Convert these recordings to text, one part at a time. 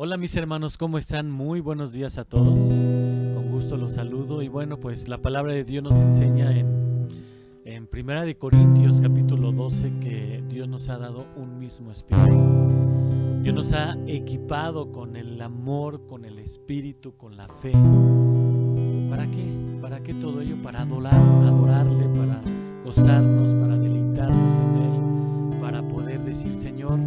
Hola mis hermanos, ¿cómo están? Muy buenos días a todos. Con gusto los saludo. Y bueno, pues la palabra de Dios nos enseña en Primera de Corintios capítulo 12 que Dios nos ha dado un mismo espíritu. Dios nos ha equipado con el amor, con el espíritu, con la fe. ¿Para qué? ¿Para qué todo ello? Para adorarle, para gozarnos, para deleitarnos en Él, para poder decir: Señor,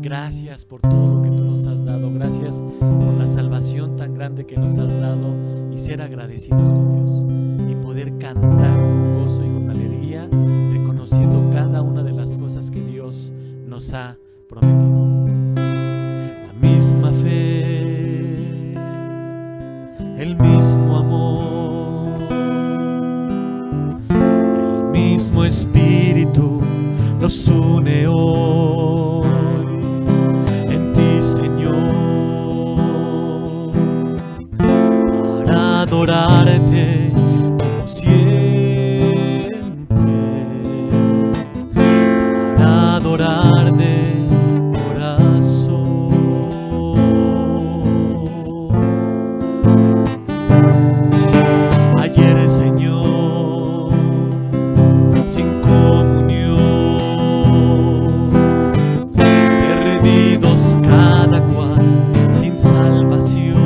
gracias por todo lo que tú nos has dado, gracias por la salvación tan grande que nos has dado, y ser agradecidos con Dios y poder cantar con gozo y con alegría, reconociendo cada una de las cosas que Dios nos ha prometido. La misma fe, el mismo amor, el mismo espíritu nos une hoy. Adorarte como siempre, para adorar de corazón. Ayer, Señor, sin comunión, perdidos cada cual, sin salvación.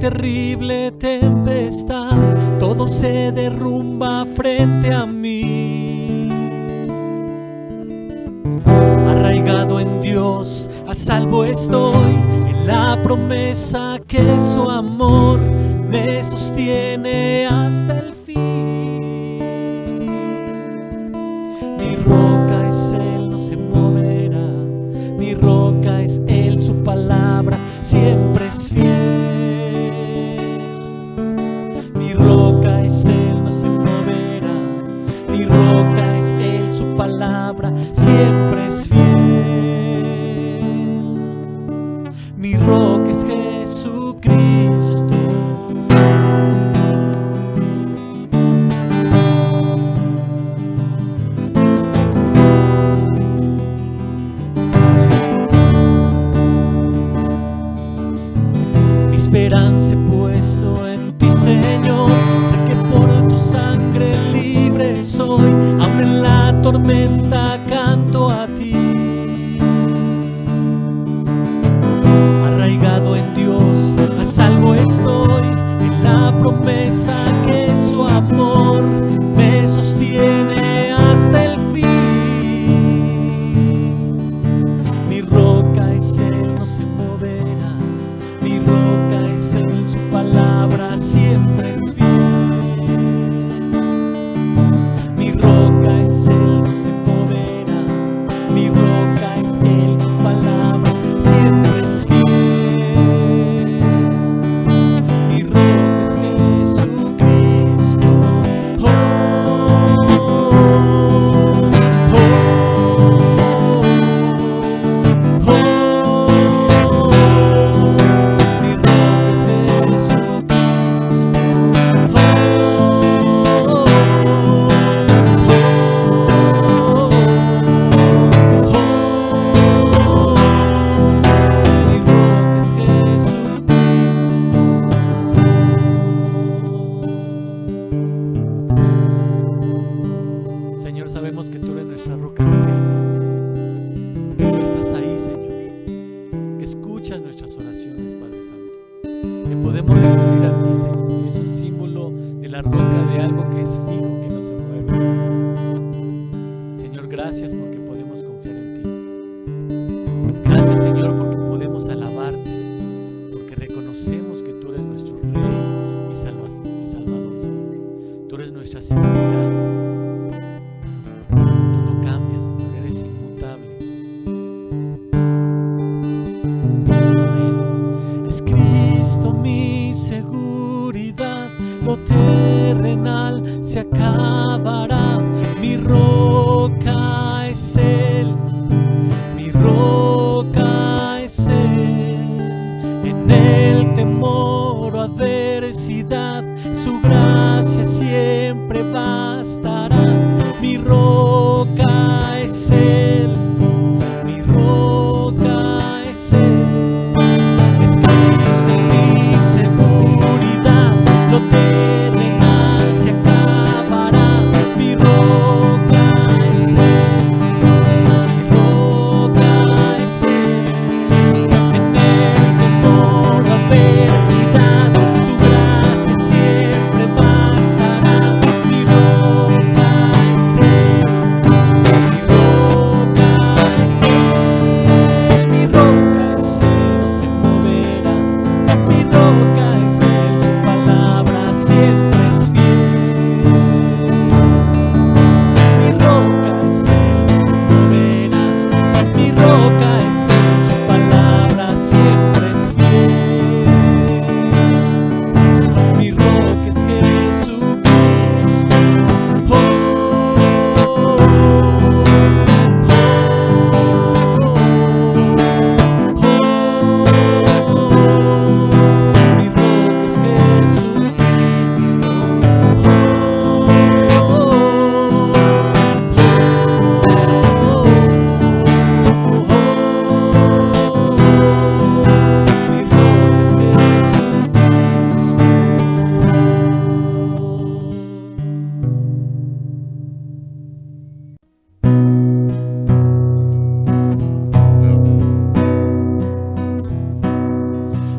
Terrible tempestad, todo se derrumba frente a mí. Arraigado en Dios, a salvo estoy en la promesa que su amor me sostiene hasta el fin. Mi roca es Él, no se moverá. Mi roca es Él, su palabra siempre es fiel. Mi roca es Él, no se moverá. Mi roca es Él, su palabra siempre es fiel. Mi roca es Jesucristo. Mi esperanza he puesto en ti, Señor. Sé que por tu sangre libre soy. Aún en la tormenta canto a ti. Arraigado en Dios, a salvo estoy, en la promesa que su amor me sostiene hasta el fin. Mi roca es Él, no se moverá. Mi roca es Él, su palabra siempre es fiel. Mi roca es Él, no se moverá. Mi roca es Él, su palabra siempre es fiel. Mi roca es Jesucristo. Oh, oh, oh, oh, oh. Mi roca es Jesucristo. Oh, oh, oh, mi roca es Jesucristo. Señor, sabemos que tú eres nuestra roca fiel. Que tú estás ahí, Señor. Que escuchas nuestras oraciones, Padre Santo. Que podemos recurrir a ti, Señor. Y es un símbolo de la roca, de algo que es fijo, que no se mueve. Señor, gracias porque podemos confiar en ti. Gracias, Señor, porque podemos alabarte, porque reconocemos que tú eres nuestro Rey y Salvador, Señor. Tú eres nuestra seguridad. Tú no cambias, Señor, eres inmutable. Amén. Es Cristo mi seguridad, lo terrenal se acabará. Mi roca es Él, mi roca es Él. En el temor o adversidad, su gracia siempre bastará. Mi roca es Él, mi roca es Él. Es Cristo mi seguridad, lo terrenal se acabará. Mi roca es Él, mi roca es Él. En el temor o adversidad, su gracia siempre bastará. Mi roca es Él, mi roca es Él. Mi roca es Él, no se moverá. Mi roca es Él, su palabra siempre es fiel. Mi roca es Él, no se moverá. Mi roca es Él, su palabra siempre es fiel. Mi roca es Jesucristo. Oh, oh, oh, oh, mi roca es Jesucristo. Mi roca es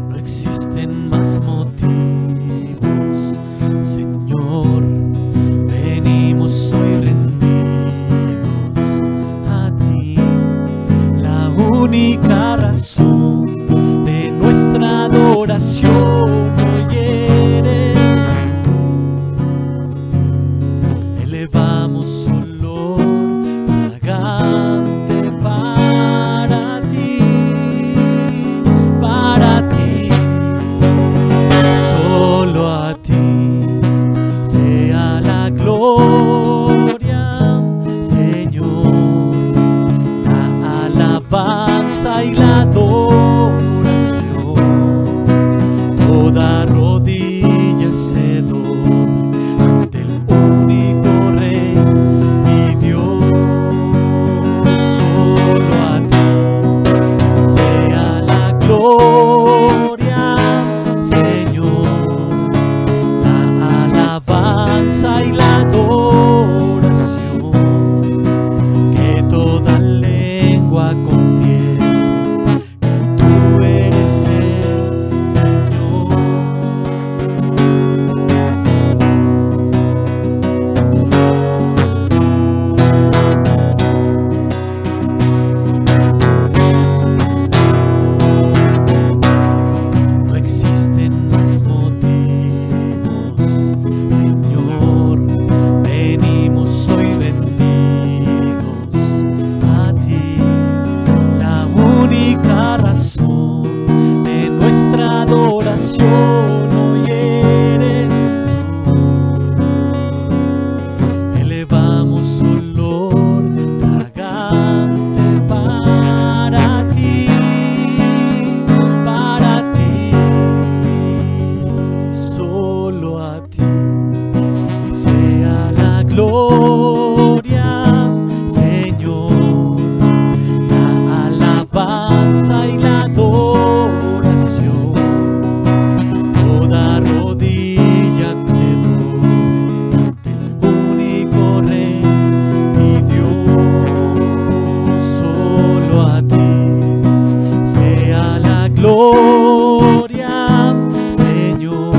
No existen más motivos, Señor. Venimos hoy rendidos a ti. La única razón de adoración hoy eres tú. Elevamos olor fragante para ti, solo a ti sea la gloria, Señor, la alabanza y la adoración. Toda rodilla se doble ante el único Rey y Dios. Solo a ti sea la gloria, Señor, la alabanza y la adoración. Que toda lengua confiese que tú eres el Señor. No existen más motivos, Señor, venimos hoy rendidos a ti. La única razón de nuestra adoración hoy eres tú. Elevamos olor fragante para ti, solo a ti sea la gloria, Señor, la alabanza y la adoración. Toda rodilla se doble ante el único Rey y Dios. Solo a ti sea la gloria, Señor,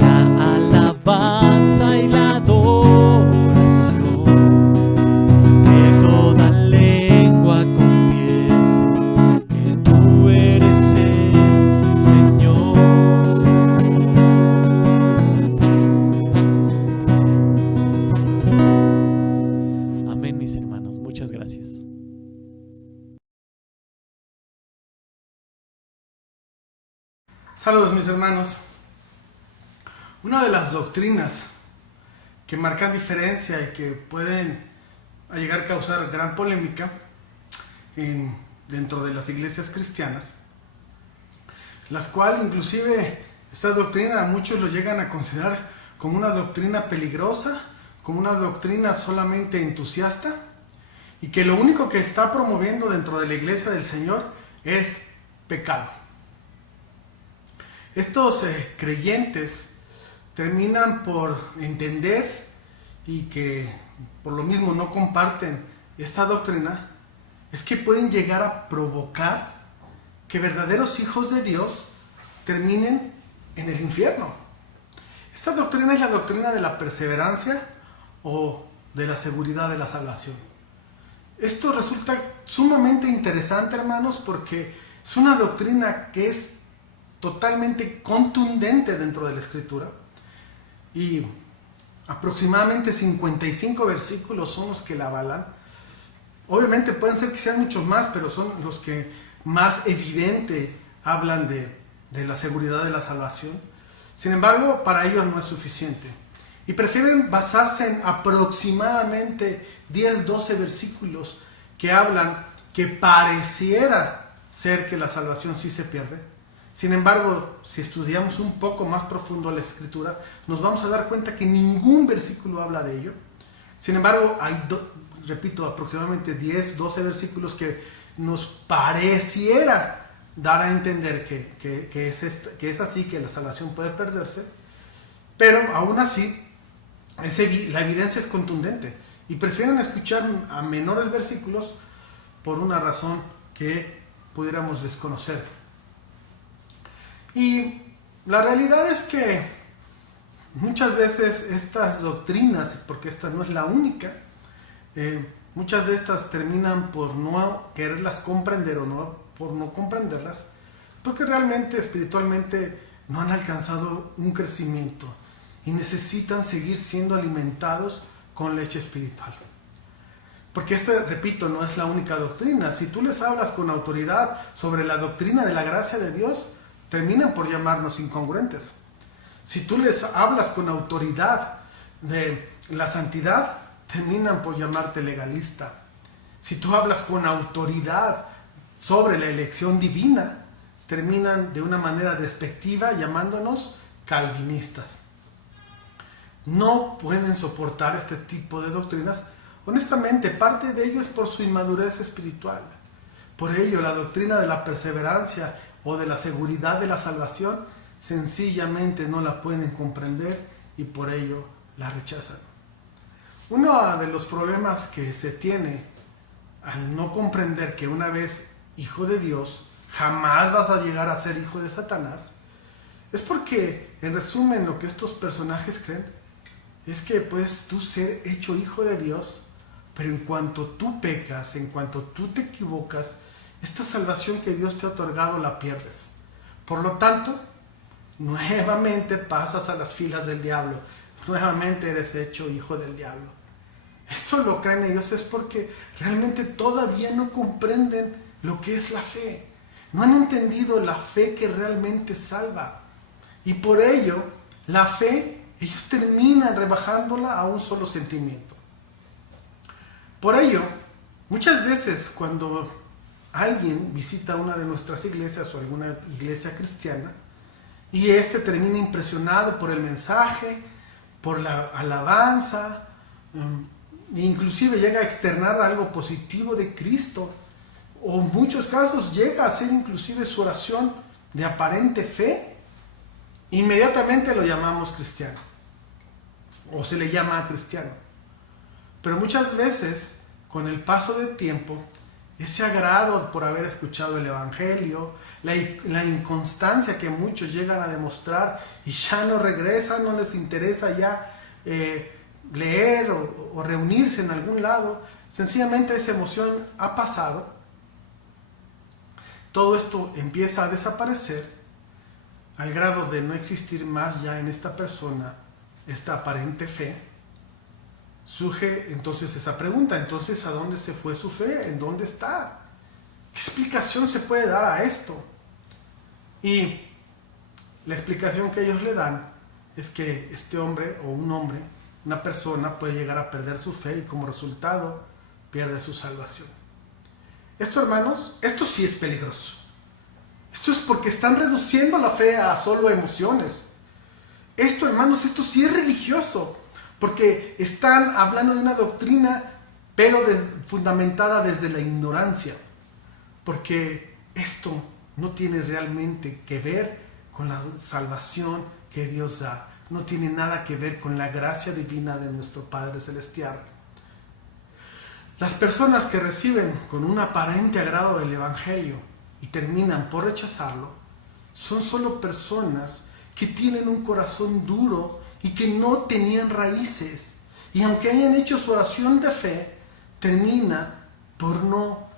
la alabanza y la adoración. Que toda lengua confiese que tú eres el Señor. Amén, mis hermanos. Muchas gracias. Saludos, mis hermanos. Una de las doctrinas que marcan diferencia y que pueden llegar a causar gran polémica dentro de las iglesias cristianas, las cuales inclusive esta doctrina muchos lo llegan a considerar como una doctrina peligrosa, como una doctrina solamente entusiasta, y que lo único que está promoviendo dentro de la iglesia del Señor es pecado. Estos creyentes terminan por entender, y que por lo mismo no comparten esta doctrina, es que pueden llegar a provocar que verdaderos hijos de Dios terminen en el infierno. Esta doctrina es la doctrina de la perseverancia o de la seguridad de la salvación. Esto resulta sumamente interesante, hermanos, porque es una doctrina que es totalmente contundente dentro de la Escritura, y aproximadamente 55 versículos son los que la avalan. Obviamente pueden ser que sean muchos más, pero son los que más evidente hablan de la seguridad de la salvación. Sin embargo, para ellos no es suficiente, y prefieren basarse en aproximadamente 10-12 versículos que hablan que pareciera ser que la salvación sí se pierde. Sin embargo, si estudiamos un poco más profundo la Escritura, nos vamos a dar cuenta que ningún versículo habla de ello. Sin embargo, hay, repito, aproximadamente 10-12 versículos que nos pareciera dar a entender que es así, que la salvación puede perderse, pero aún así la evidencia es contundente, y prefieren escuchar a menores versículos por una razón que pudiéramos desconocer. Y la realidad es que muchas veces estas doctrinas, porque esta no es la única, muchas de estas terminan por no quererlas comprender o por no comprenderlas, porque realmente espiritualmente no han alcanzado un crecimiento y necesitan seguir siendo alimentados con leche espiritual. Porque repito, no es la única doctrina. Si tú les hablas con autoridad sobre la doctrina de la gracia de Dios, terminan por llamarnos incongruentes. Si tú les hablas con autoridad de la santidad, terminan por llamarte legalista. Si tú hablas con autoridad sobre la elección divina, terminan de una manera despectiva llamándonos calvinistas. No pueden soportar este tipo de doctrinas. Honestamente, parte de ello es por su inmadurez espiritual. Por ello, la doctrina de la perseverancia o de la seguridad de la salvación sencillamente no la pueden comprender y por ello la rechazan. Uno de los problemas que se tiene al no comprender que una vez hijo de Dios, jamás vas a llegar a ser hijo de Satanás, es porque, en resumen, lo que estos personajes creen es que puedes tú ser hecho hijo de Dios, pero en cuanto tú pecas, en cuanto tú te equivocas, esta salvación que Dios te ha otorgado la pierdes. Por lo tanto, nuevamente pasas a las filas del diablo, nuevamente eres hecho hijo del diablo. Esto lo creen ellos es porque realmente todavía no comprenden lo que es la fe. No han entendido la fe que realmente salva. Y por ello, la fe, ellos terminan rebajándola a un solo sentimiento. Por ello, muchas veces cuando alguien visita una de nuestras iglesias o alguna iglesia cristiana y termina impresionado por el mensaje, por la alabanza, inclusive llega a externar algo positivo de Cristo, o en muchos casos llega a ser inclusive su oración de aparente fe, inmediatamente lo llamamos cristiano o se le llama cristiano. Pero muchas veces, con el paso del tiempo, ese agrado por haber escuchado el Evangelio, la inconstancia que muchos llegan a demostrar y ya no regresan, no les interesa ya leer o reunirse en algún lado, sencillamente esa emoción ha pasado. Todo esto empieza a desaparecer al grado de no existir más ya en esta persona esta aparente fe. Surge entonces esa pregunta, entonces ¿a dónde se fue su fe? ¿En dónde está? ¿Qué explicación se puede dar a esto? Y la explicación que ellos le dan es que este hombre o un hombre, una persona puede llegar a perder su fe y como resultado pierde su salvación. Esto, hermanos, esto sí es peligroso. Esto es porque están reduciendo la fe a solo emociones. Esto, hermanos, esto sí es religioso. Porque están hablando de una doctrina, pero fundamentada desde la ignorancia. Porque esto no tiene realmente que ver con la salvación que Dios da. No tiene nada que ver con la gracia divina de nuestro Padre Celestial. Las personas que reciben con un aparente agrado el Evangelio y terminan por rechazarlo, son solo personas que tienen un corazón duro y que no tenían raíces. Y aunque hayan hecho su oración de fe, termina por no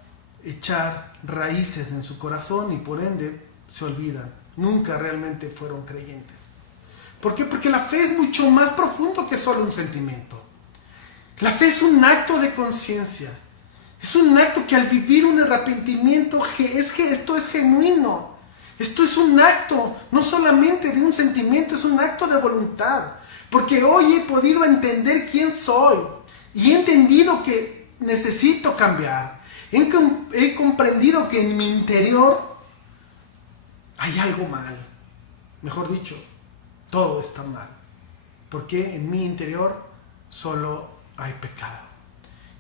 echar raíces en su corazón y por ende se olvidan. Nunca realmente fueron creyentes. ¿Por qué? Porque la fe es mucho más profundo que solo un sentimiento. La fe es un acto de conciencia. Es un acto que al vivir un arrepentimiento es que esto es genuino. Esto es un acto, no solamente de un sentimiento, es un acto de voluntad. Porque hoy he podido entender quién soy y he entendido que necesito cambiar. He comprendido que en mi interior hay algo mal. Mejor dicho, todo está mal. Porque en mi interior solo hay pecado.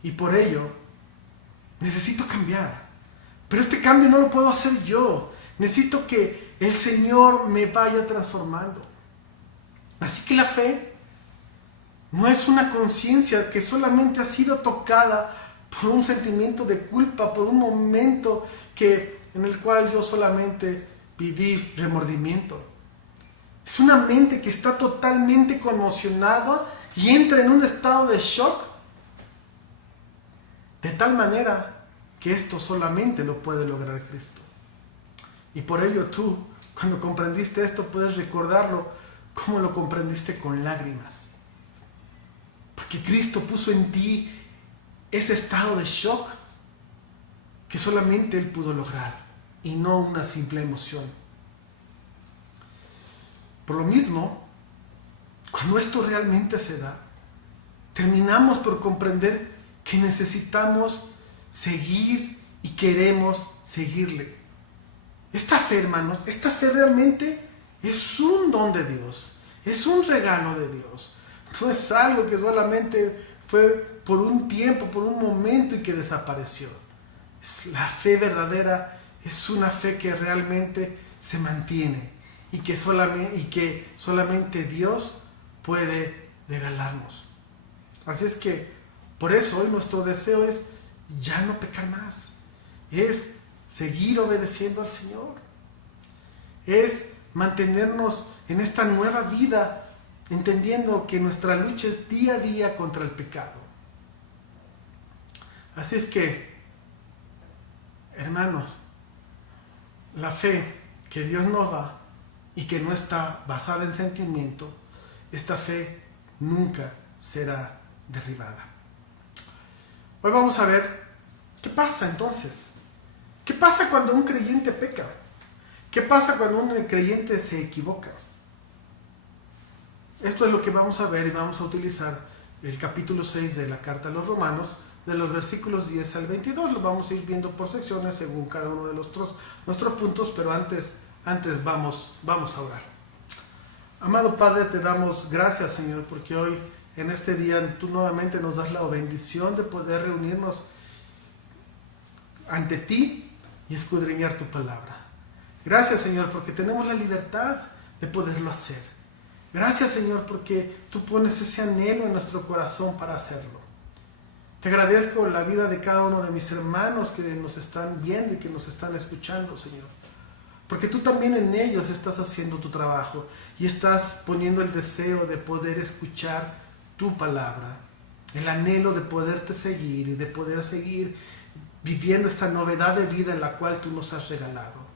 Y por ello necesito cambiar. Pero este cambio no lo puedo hacer yo. Necesito que el Señor me vaya transformando. Así que la fe no es una conciencia que solamente ha sido tocada por un sentimiento de culpa, por un momento en el cual yo solamente viví remordimiento. Es una mente que está totalmente conmocionada y entra en un estado de shock, de tal manera que esto solamente lo puede lograr Cristo. Y por ello tú, cuando comprendiste esto, puedes recordarlo como lo comprendiste con lágrimas. Porque Cristo puso en ti ese estado de shock que solamente Él pudo lograr y no una simple emoción. Por lo mismo, cuando esto realmente se da, terminamos por comprender que necesitamos seguir y queremos seguirle. Esta fe, hermanos, esta fe realmente es un don de Dios, es un regalo de Dios. No es algo que solamente fue por un tiempo, por un momento y que desapareció. La fe verdadera es una fe que realmente se mantiene y que solamente Dios puede regalarnos. Así es que por eso hoy nuestro deseo es ya no pecar más, es seguir obedeciendo al Señor, es mantenernos en esta nueva vida, entendiendo que nuestra lucha es día a día contra el pecado. Así es que, hermanos, la fe que Dios nos da y que no está basada en sentimiento, esta fe nunca será derribada. Hoy vamos a ver qué pasa entonces. ¿Qué pasa cuando un creyente peca? ¿Qué pasa cuando un creyente se equivoca? Esto es lo que vamos a ver y vamos a utilizar el capítulo 6 de la carta a los Romanos, de los versículos 10 al 22. Lo vamos a ir viendo por secciones según cada uno de nuestros puntos, pero antes vamos a orar. Amado Padre, te damos gracias, Señor, porque hoy en este día tú nuevamente nos das la bendición de poder reunirnos ante ti y escudriñar tu palabra. Gracias, Señor, porque tenemos la libertad de poderlo hacer. Gracias, Señor, porque tú pones ese anhelo en nuestro corazón para hacerlo. Te agradezco la vida de cada uno de mis hermanos que nos están viendo y que nos están escuchando, Señor. Porque tú también en ellos estás haciendo tu trabajo y estás poniendo el deseo de poder escuchar tu palabra, el anhelo de poderte seguir y de poder seguir viviendo esta novedad de vida en la cual tú nos has regalado.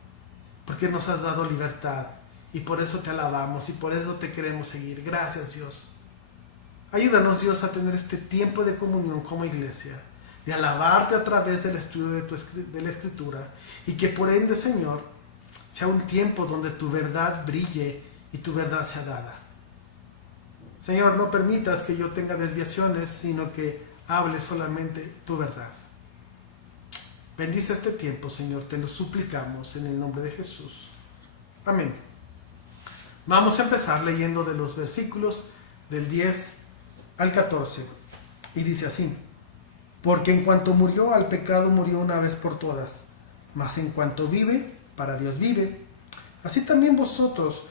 Porque nos has dado libertad y por eso te alabamos y por eso te queremos seguir. Gracias, Dios. Ayúdanos, Dios, a tener este tiempo de comunión como iglesia, de alabarte a través del estudio de la Escritura y que por ende, Señor, sea un tiempo donde tu verdad brille y tu verdad sea dada. Señor, no permitas que yo tenga desviaciones, sino que hable solamente tu verdad. Bendice este tiempo, Señor, te lo suplicamos en el nombre de Jesús. Amén. Vamos a empezar leyendo de los versículos del 10 al 14. Y dice así: porque en cuanto murió al pecado, murió una vez por todas, mas en cuanto vive, para Dios vive. Así también vosotros,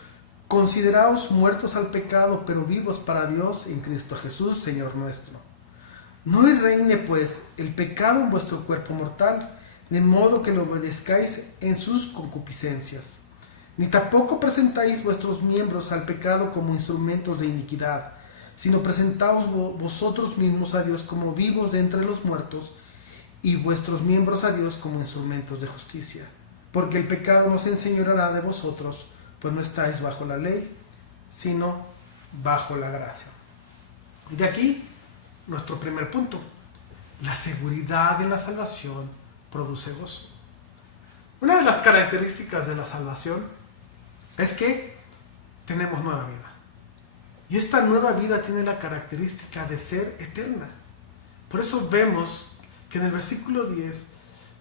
consideraos muertos al pecado, pero vivos para Dios en Cristo Jesús, Señor nuestro. No reine pues el pecado en vuestro cuerpo mortal, de modo que lo obedezcáis en sus concupiscencias. Ni tampoco presentáis vuestros miembros al pecado como instrumentos de iniquidad, sino presentaos vosotros mismos a Dios como vivos de entre los muertos, y vuestros miembros a Dios como instrumentos de justicia. Porque el pecado no se enseñoreará de vosotros, pues no estáis bajo la ley, sino bajo la gracia. Y de aquí nuestro primer punto: la seguridad en la salvación produce gozo. Una de las características de la salvación es que tenemos nueva vida. Y esta nueva vida tiene la característica de ser eterna. Por eso vemos que en el versículo 10,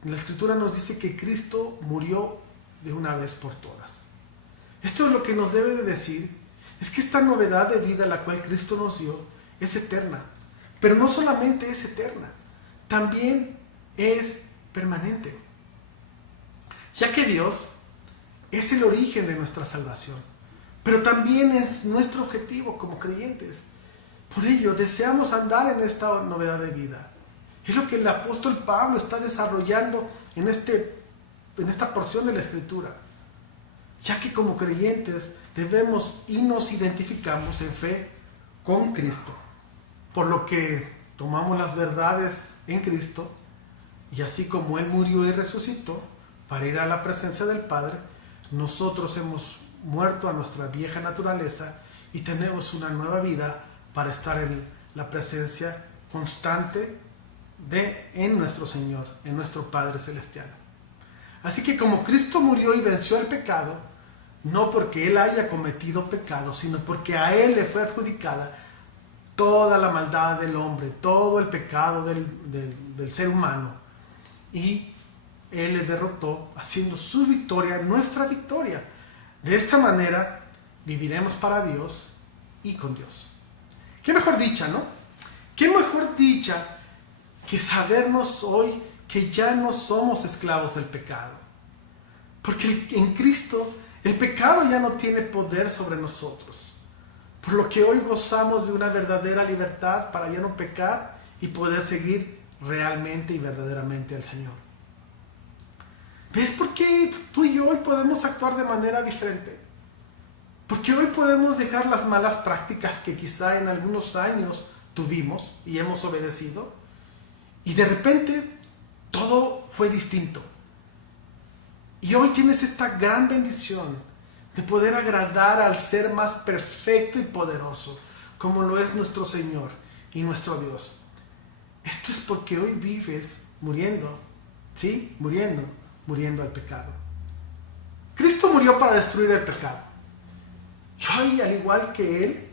la Escritura nos dice que Cristo murió de una vez por todas. Esto es lo que nos debe de decir, es que esta novedad de vida la cual Cristo nos dio es eterna. Pero no solamente es eterna, también es permanente. Ya que Dios es el origen de nuestra salvación, pero también es nuestro objetivo como creyentes. Por ello, deseamos andar en esta novedad de vida. Es lo que el apóstol Pablo está desarrollando en esta porción de la Escritura. Ya que como creyentes debemos y nos identificamos en fe con Cristo. Por lo que tomamos las verdades en Cristo, y así como Él murió y resucitó para ir a la presencia del Padre, nosotros hemos muerto a nuestra vieja naturaleza y tenemos una nueva vida para estar en la presencia constante en nuestro Señor, en nuestro Padre Celestial. Así que como Cristo murió y venció el pecado, no porque Él haya cometido pecado, sino porque a Él le fue adjudicada toda la maldad del hombre, todo el pecado del ser humano, y Él le derrotó, haciendo su victoria nuestra victoria. De esta manera viviremos para Dios y con Dios. Qué mejor dicha, ¿no? Qué mejor dicha que sabernos hoy que ya no somos esclavos del pecado. Porque en Cristo el pecado ya no tiene poder sobre nosotros. Por lo que hoy gozamos de una verdadera libertad para ya no pecar y poder seguir realmente y verdaderamente al Señor. ¿Ves por qué tú y yo hoy podemos actuar de manera diferente? Porque hoy podemos dejar las malas prácticas que quizá en algunos años tuvimos y hemos obedecido, y de repente todo fue distinto. Y hoy tienes esta gran bendición de poder agradar al ser más perfecto y poderoso, como lo es nuestro Señor y nuestro Dios. Esto es porque hoy vives muriendo, ¿sí? Muriendo al pecado. Cristo murió para destruir el pecado. Y hoy, al igual que Él,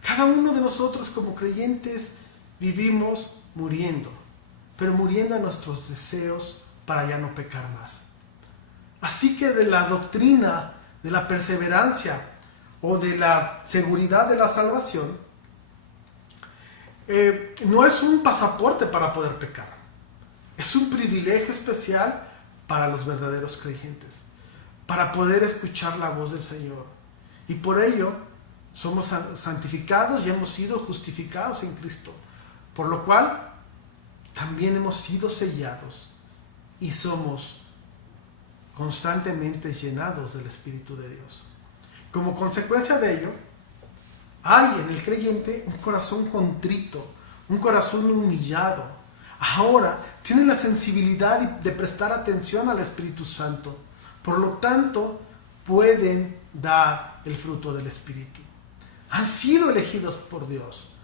cada uno de nosotros como creyentes vivimos muriendo, pero muriendo a nuestros deseos para ya no pecar más. Así que de la doctrina de la perseverancia o de la seguridad de la salvación, no es un pasaporte para poder pecar. Es un privilegio especial para los verdaderos creyentes, para poder escuchar la voz del Señor. Y por ello somos santificados y hemos sido justificados en Cristo, por lo cual también hemos sido sellados y somos constantemente llenados del Espíritu de Dios. Como consecuencia de ello, hay en el creyente un corazón contrito, un corazón humillado. Ahora tienen la sensibilidad de prestar atención al Espíritu Santo. Por lo tanto, pueden dar el fruto del Espíritu. Han sido elegidos por Dios,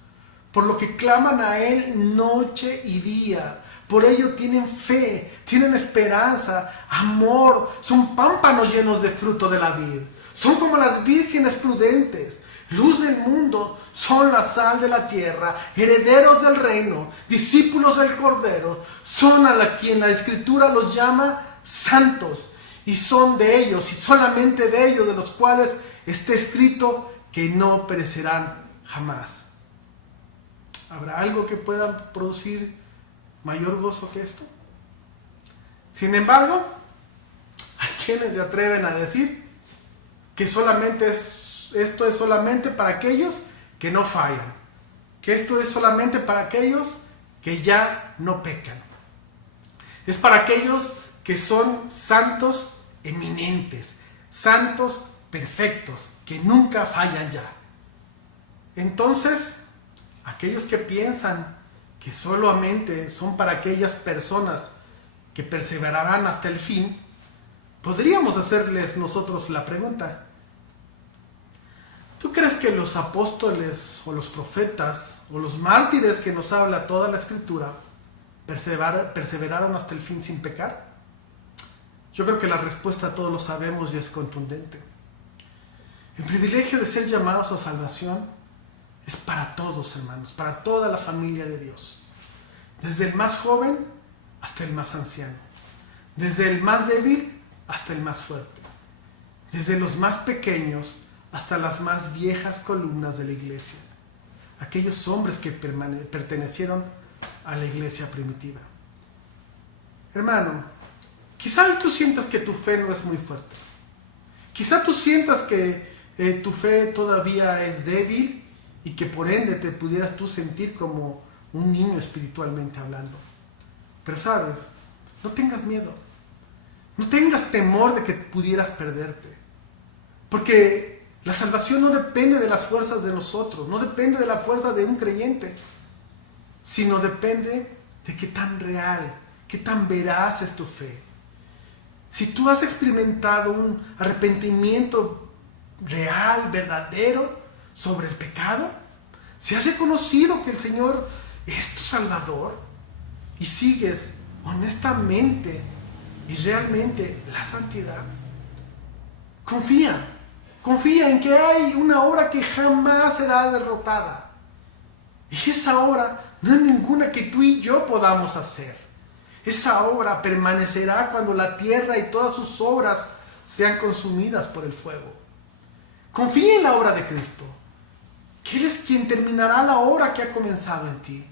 por lo que claman a Él noche y día. Por ello tienen fe, tienen esperanza, amor. Son pámpanos llenos de fruto de la vid. Son como las vírgenes prudentes, luz del mundo, son la sal de la tierra, herederos del reino, discípulos del Cordero. Son a quien la Escritura los llama santos. Y son de ellos, y solamente de ellos, de los cuales está escrito que no perecerán jamás. ¿Habrá algo que pueda producir mayor gozo que esto? Sin embargo, hay quienes se atreven a decir que esto es solamente para aquellos que no fallan, que esto es solamente para aquellos que ya no pecan. Es para aquellos que son santos eminentes, santos perfectos, que nunca fallan ya. Entonces, aquellos que piensan que solamente son para aquellas personas que perseverarán hasta el fin, podríamos hacerles nosotros la pregunta: ¿tú crees que los apóstoles o los profetas o los mártires que nos habla toda la Escritura perseveraron hasta el fin sin pecar? Yo creo que la respuesta todos lo sabemos y es contundente. El privilegio de ser llamados a salvación es para todos, hermanos, para toda la familia de Dios. Desde el más joven hasta el más anciano. Desde el más débil hasta el más fuerte. Desde los más pequeños hasta las más viejas columnas de la iglesia. Aquellos hombres que pertenecieron a la iglesia primitiva. Hermano, quizá tú sientas que tu fe no es muy fuerte. Quizá tú sientas que tu fe todavía es débil y que por ende te pudieras tú sentir como un niño espiritualmente hablando. Pero sabes, no tengas miedo. No tengas temor de que pudieras perderte. Porque la salvación no depende de las fuerzas de nosotros, no depende de la fuerza de un creyente, sino depende de qué tan real, qué tan veraz es tu fe. Si tú has experimentado un arrepentimiento real, verdadero sobre el pecado, si has reconocido que el Señor es tu Salvador y sigues honestamente y realmente la santidad, confía en que hay una obra que jamás será derrotada. Y esa obra no es ninguna que tú y yo podamos hacer. Esa obra permanecerá cuando la tierra y todas sus obras sean consumidas por el fuego. Confía en la obra de Cristo, que Él es quien terminará la obra que ha comenzado en ti.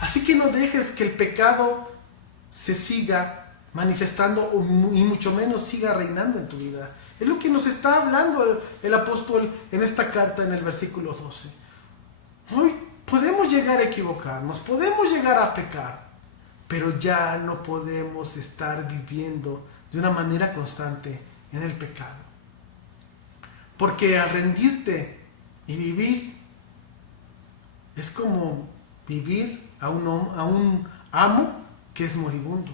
Así que no dejes que el pecado se siga manifestando y mucho menos siga reinando en tu vida. Es lo que nos está hablando el apóstol en esta carta en el versículo 12. Hoy podemos llegar a equivocarnos, podemos llegar a pecar, pero ya no podemos estar viviendo de una manera constante en el pecado. Porque al rendirte y vivir es como vivir a un amo que es moribundo,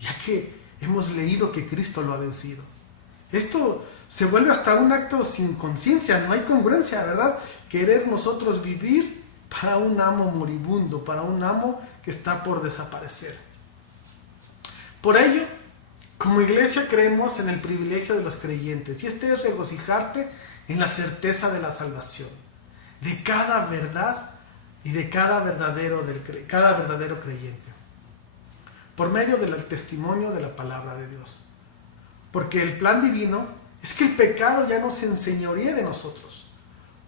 ya que hemos leído que Cristo lo ha vencido. Esto se vuelve hasta un acto sin conciencia, no hay congruencia, ¿verdad? Querer nosotros vivir para un amo moribundo, para un amo que está por desaparecer. Por ello, como iglesia creemos en el privilegio de los creyentes, y este es regocijarte en la certeza de la salvación, de cada verdad y de cada verdadero creyente, por medio del testimonio de la palabra de Dios. Porque el plan divino es que el pecado ya no se enseñoree de nosotros,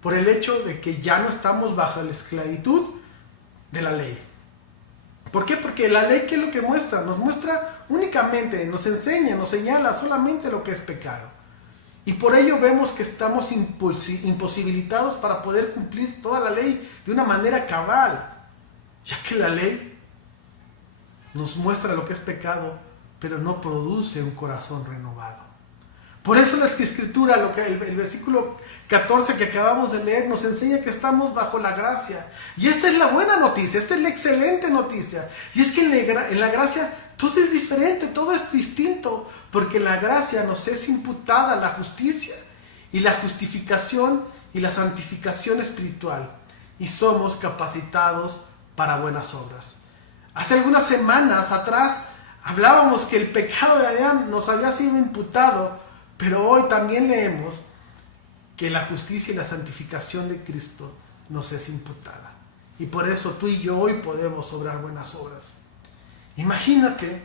por el hecho de que ya no estamos bajo la esclavitud de la ley. ¿Por qué? Porque la ley, ¿qué es lo que muestra? Nos muestra únicamente, nos enseña, nos señala solamente lo que es pecado. Y por ello vemos que estamos imposibilitados para poder cumplir toda la ley de una manera cabal, ya que la ley nos muestra lo que es pecado, pero no produce un corazón renovado. Por eso la Escritura, el versículo 14 que acabamos de leer, nos enseña que estamos bajo la gracia. Y esta es la buena noticia, esta es la excelente noticia. Y es que en la gracia todo es diferente, todo es distinto, porque en la gracia nos es imputada la justicia y la justificación y la santificación espiritual. Y somos capacitados para buenas obras. Hace algunas semanas atrás hablábamos que el pecado de Adán nos había sido imputado, pero hoy también leemos que la justicia y la santificación de Cristo nos es imputada. Y por eso tú y yo hoy podemos obrar buenas obras. Imagínate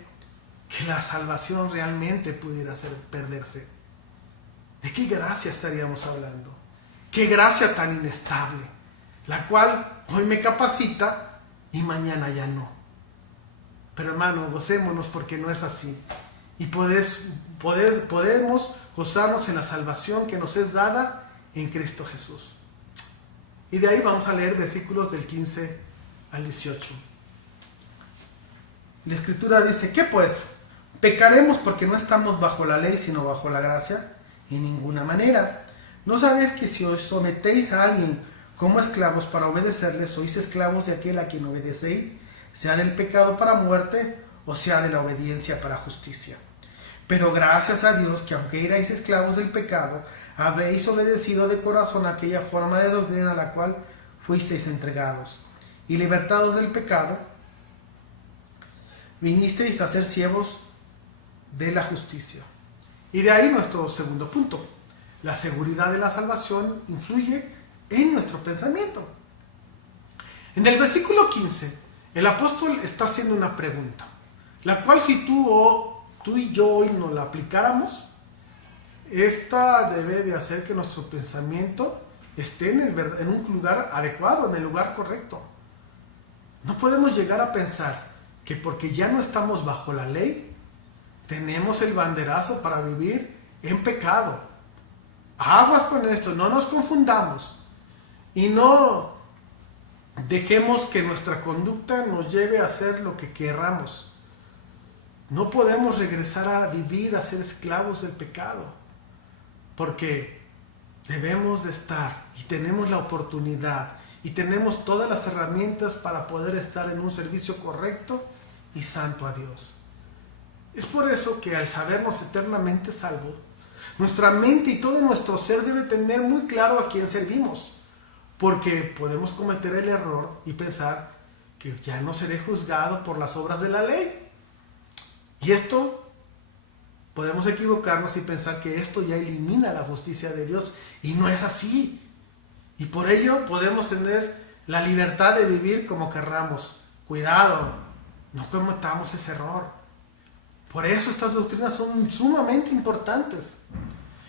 que la salvación realmente pudiera perderse. ¿De qué gracia estaríamos hablando? ¿Qué gracia tan inestable? La cual hoy me capacita y mañana ya no. Pero hermano, gocémonos porque no es así. Y podemos gozarnos en la salvación que nos es dada en Cristo Jesús. Y de ahí vamos a leer versículos del 15 al 18. La Escritura dice, ¿qué pues? ¿Pecaremos porque no estamos bajo la ley sino bajo la gracia? En ninguna manera. ¿No sabéis que si os sometéis a alguien como esclavos para obedecerle, sois esclavos de aquel a quien obedecéis, sea del pecado para muerte o sea de la obediencia para justicia? Pero gracias a Dios que aunque erais esclavos del pecado, habéis obedecido de corazón aquella forma de doctrina a la cual fuisteis entregados, y libertados del pecado, vinisteis a ser siervos de la justicia. Y de ahí nuestro segundo punto. La seguridad de la salvación influye en nuestro pensamiento. En el versículo 15, el apóstol está haciendo una pregunta, la cual si tú y yo hoy nos la aplicáramos, esta debe de hacer que nuestro pensamiento esté en un lugar adecuado, en el lugar correcto. No podemos llegar a pensar que porque ya no estamos bajo la ley, tenemos el banderazo para vivir en pecado. Aguas con esto, no nos confundamos y no dejemos que nuestra conducta nos lleve a hacer lo que querramos. No podemos regresar a vivir, a ser esclavos del pecado, porque debemos de estar y tenemos la oportunidad y tenemos todas las herramientas para poder estar en un servicio correcto y santo a Dios. Es por eso que al sabernos eternamente salvos, nuestra mente y todo nuestro ser debe tener muy claro a quién servimos, porque podemos cometer el error y pensar que ya no seré juzgado por las obras de la ley. Y esto, podemos equivocarnos y pensar que esto ya elimina la justicia de Dios, y no es así. Y por ello podemos tener la libertad de vivir como querramos. Cuidado, no cometamos ese error. Por eso estas doctrinas son sumamente importantes.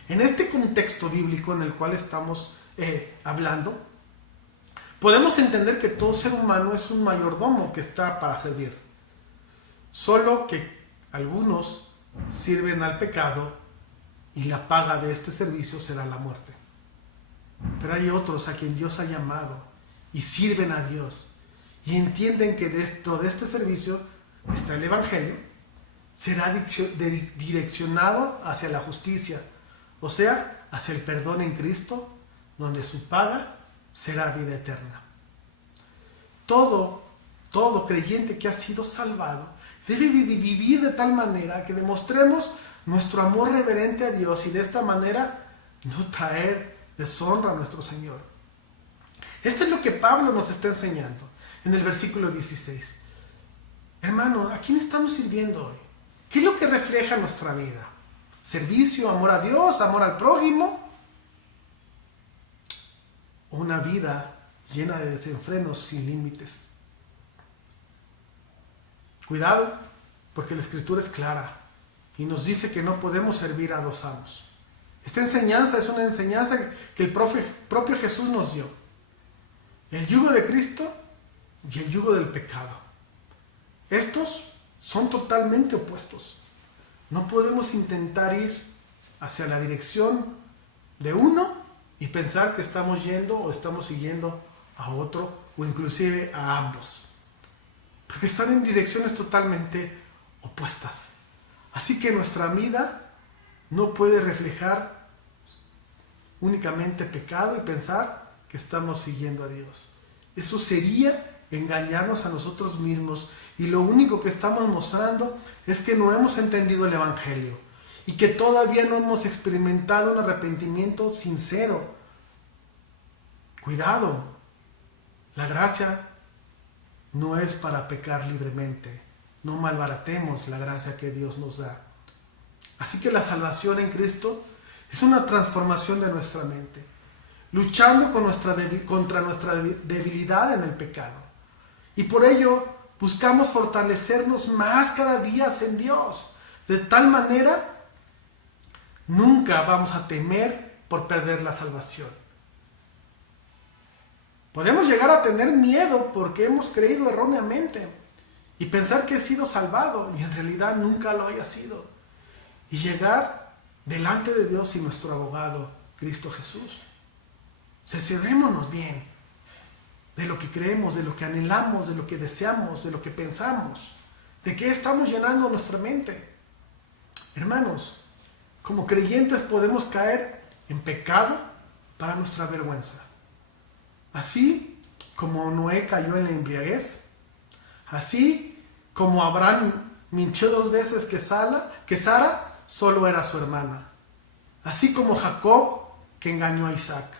En este contexto bíblico en el cual estamos hablando, podemos entender que todo ser humano es un mayordomo que está para servir. Solo que algunos sirven al pecado y la paga de este servicio será la muerte. Pero hay otros a quien Dios ha llamado y sirven a Dios y entienden que dentro de este servicio está el Evangelio, será direccionado hacia la justicia, o sea, hacia el perdón en Cristo, donde su paga será vida eterna. Todo creyente que ha sido salvado debe vivir de tal manera que demostremos nuestro amor reverente a Dios y de esta manera no traer deshonra a nuestro Señor. Esto es lo que Pablo nos está enseñando en el versículo 16. Hermano, ¿a quién estamos sirviendo hoy? ¿Qué es lo que refleja nuestra vida? ¿Servicio, amor a Dios, amor al prójimo? ¿O una vida llena de desenfrenos sin límites? Cuidado, porque la Escritura es clara y nos dice que no podemos servir a dos amos. Esta enseñanza es una enseñanza que el propio Jesús nos dio. El yugo de Cristo y el yugo del pecado. Estos son totalmente opuestos. No podemos intentar ir hacia la dirección de uno y pensar que estamos yendo o estamos siguiendo a otro o inclusive a ambos. Porque están en direcciones totalmente opuestas. Así que nuestra vida no puede reflejar únicamente pecado y pensar que estamos siguiendo a Dios. Eso sería engañarnos a nosotros mismos y lo único que estamos mostrando es que no hemos entendido el Evangelio y que todavía no hemos experimentado un arrepentimiento sincero. Cuidado, la gracia no es para pecar libremente. No malbaratemos la gracia que Dios nos da. Así que la salvación en Cristo es una transformación de nuestra mente, luchando contra nuestra debilidad en el pecado. Y por ello buscamos fortalecernos más cada día en Dios. De tal manera, nunca vamos a temer por perder la salvación. Podemos llegar a tener miedo porque hemos creído erróneamente y pensar que he sido salvado y en realidad nunca lo haya sido. Y llegar delante de Dios y nuestro abogado, Cristo Jesús. Cerciorémonos bien de lo que creemos, de lo que anhelamos, de lo que deseamos, de lo que pensamos, de qué estamos llenando nuestra mente. Hermanos, como creyentes podemos caer en pecado para nuestra vergüenza. Así como Noé cayó en la embriaguez, así como Abraham mintió 2 veces que Sara solo era su hermana, así como Jacob que engañó a Isaac,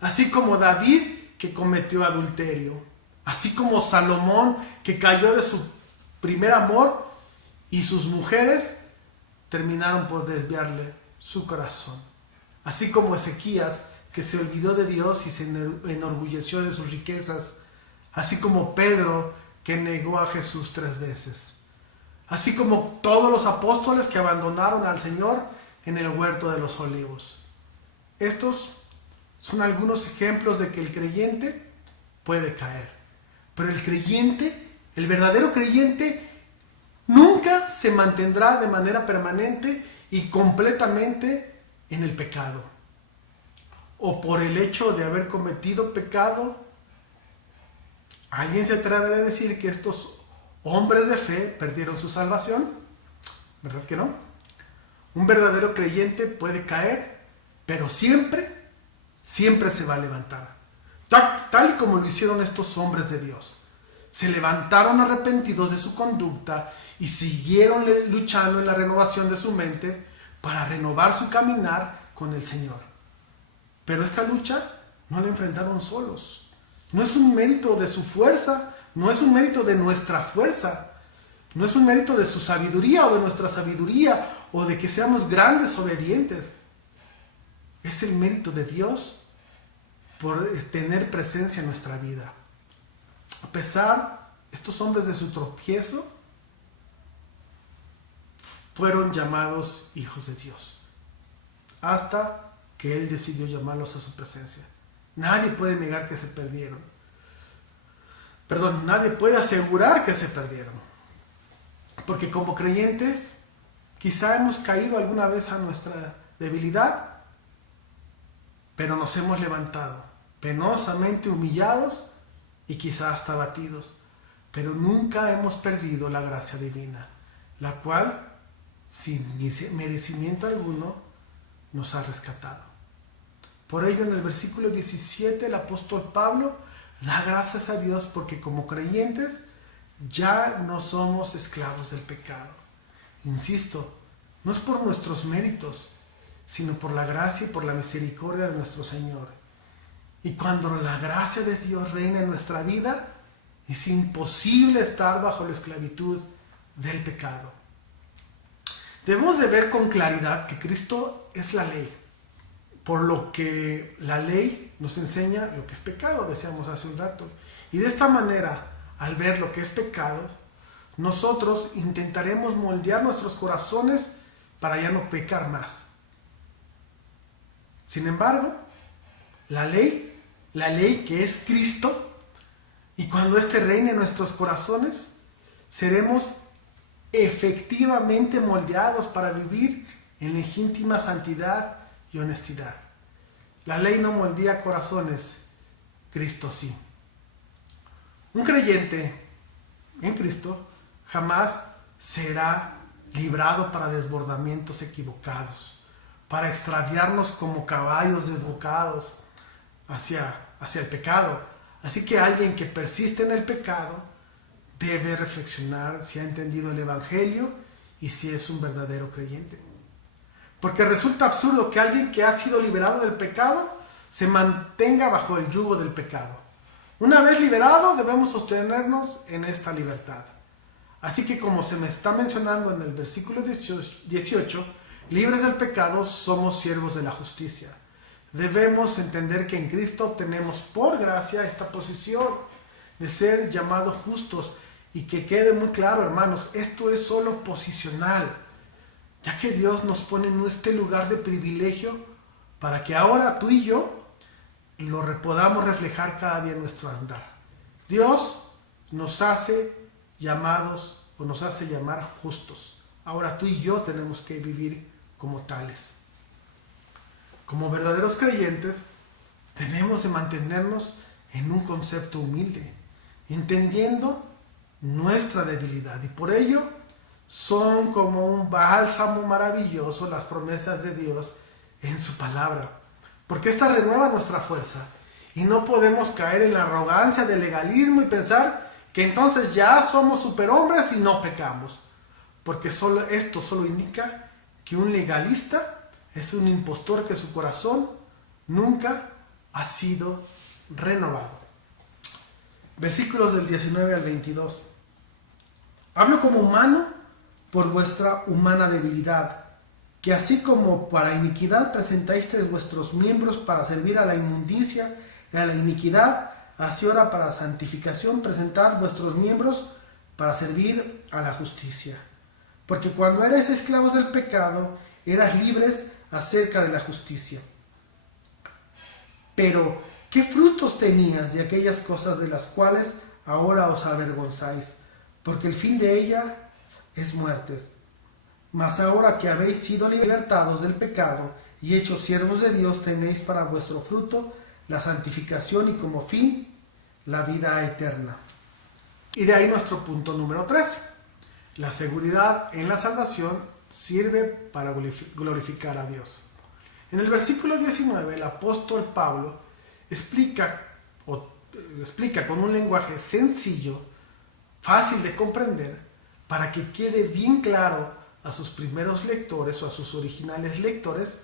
así como David que cometió adulterio, así como Salomón que cayó de su primer amor y sus mujeres terminaron por desviarle su corazón, así como Ezequías que se olvidó de Dios y se enorgulleció de sus riquezas, así como Pedro que negó a Jesús 3 veces, así como todos los apóstoles que abandonaron al Señor en el huerto de los olivos. Estos son algunos ejemplos de que el creyente puede caer, pero el verdadero creyente nunca se mantendrá de manera permanente y completamente en el pecado. O por el hecho de haber cometido pecado, ¿alguien se atreve a decir que estos hombres de fe perdieron su salvación? ¿Verdad que no? Un verdadero creyente puede caer, pero siempre se va a levantar. Tal y como lo hicieron estos hombres de Dios. se levantaron arrepentidos de su conducta y siguieron luchando en la renovación de su mente para renovar su caminar con el Señor. Pero esta lucha no la enfrentaron solos. No es un mérito de su fuerza, no es un mérito de nuestra fuerza, no es un mérito de su sabiduría o de nuestra sabiduría o de que seamos grandes obedientes. Es el mérito de Dios por tener presencia en nuestra vida. A pesar, estos hombres de su tropiezo fueron llamados hijos de Dios, hasta que Él decidió llamarlos a su presencia. Nadie puede negar que se perdieron. Nadie puede asegurar que se perdieron. Porque como creyentes, quizá hemos caído alguna vez a nuestra debilidad, pero nos hemos levantado, penosamente humillados y quizá hasta abatidos. Pero nunca hemos perdido la gracia divina, la cual, sin merecimiento alguno, nos ha rescatado. Por ello, en el versículo 17, el apóstol Pablo da gracias a Dios porque como creyentes ya no somos esclavos del pecado. Insisto, no es por nuestros méritos, sino por la gracia y por la misericordia de nuestro Señor. Y cuando la gracia de Dios reina en nuestra vida, es imposible estar bajo la esclavitud del pecado. Debemos de ver con claridad que Cristo es la ley, por lo que la ley nos enseña lo que es pecado, decíamos hace un rato. Y de esta manera, al ver lo que es pecado, nosotros intentaremos moldear nuestros corazones para ya no pecar más. Sin embargo, la ley que es Cristo, y cuando éste reine en nuestros corazones, seremos efectivamente moldeados para vivir en legítima santidad y honestidad. La ley no moldea corazones, Cristo sí. Un creyente en Cristo jamás será librado para desbordamientos equivocados, para extraviarnos como caballos desbocados hacia el pecado. Así que alguien que persiste en el pecado debe reflexionar si ha entendido el Evangelio y si es un verdadero creyente. Porque resulta absurdo que alguien que ha sido liberado del pecado se mantenga bajo el yugo del pecado. Una vez liberado, debemos sostenernos en esta libertad. Así que como se me está mencionando en el versículo 18, libres del pecado somos siervos de la justicia. Debemos entender que en Cristo obtenemos por gracia esta posición de ser llamados justos. Y que quede muy claro, hermanos, esto es solo posicional, ya que Dios nos pone en este lugar de privilegio para que ahora tú y yo lo podamos reflejar cada día en nuestro andar. Dios nos hace llamados o nos hace llamar justos. Ahora tú y yo tenemos que vivir como tales. Como verdaderos creyentes, debemos de mantenernos en un concepto humilde, entendiendo nuestra debilidad, y por ello son como un bálsamo maravilloso las promesas de Dios en su palabra, porque esta renueva nuestra fuerza y no podemos caer en la arrogancia del legalismo y pensar que entonces ya somos superhombres y no pecamos, porque esto solo indica que un legalista es un impostor, que su corazón nunca ha sido renovado. Versículos del 19 al 22. Hablo como humano por vuestra humana debilidad, que así como para iniquidad presentáis vuestros miembros para servir a la inmundicia y a la iniquidad, así ahora para santificación presentad vuestros miembros para servir a la justicia. Porque cuando erais esclavos del pecado, eras libres acerca de la justicia. Pero, ¿qué frutos tenías de aquellas cosas de las cuales ahora os avergonzáis? Porque el fin de ella es muerte. Mas ahora que habéis sido libertados del pecado y hechos siervos de Dios, tenéis para vuestro fruto la santificación y como fin la vida eterna. Y de ahí nuestro punto número 3. La seguridad en la salvación sirve para glorificar a Dios. En el versículo 19, el apóstol Pablo explica con un lenguaje sencillo fácil de comprender, para que quede bien claro a sus primeros lectores o a sus originales lectores,